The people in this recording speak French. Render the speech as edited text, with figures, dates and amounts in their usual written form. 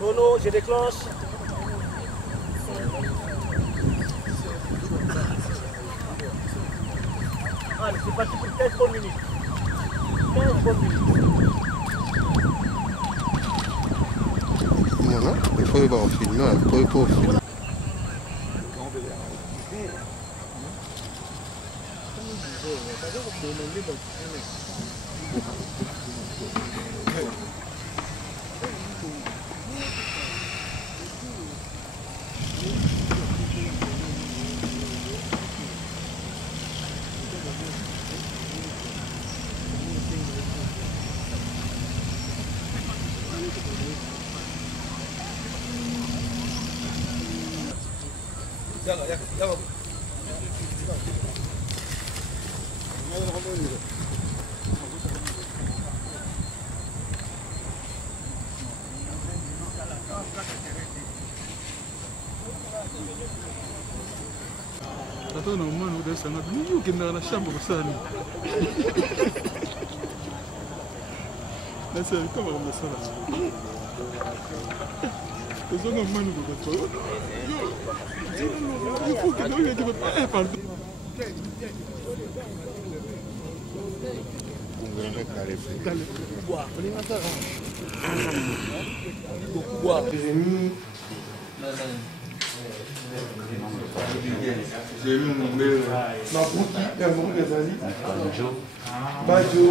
Mono, je déclenche. Allez, c'est parti pour 15 bonnes minutes. 15 bonnes minutes. Non, non, il faut voir au film. Non, il faut pas au film. Attends, non, moi, nous descendons. Nous qui sommes dans la chambre, ça. Là, c'est comment on descend là. Les hommes, moi, nous devons pas. Il faut que nous ne devons pas. Pardon. J'ai mis mon mail. Ma boutique, un bon des amis. Bajo.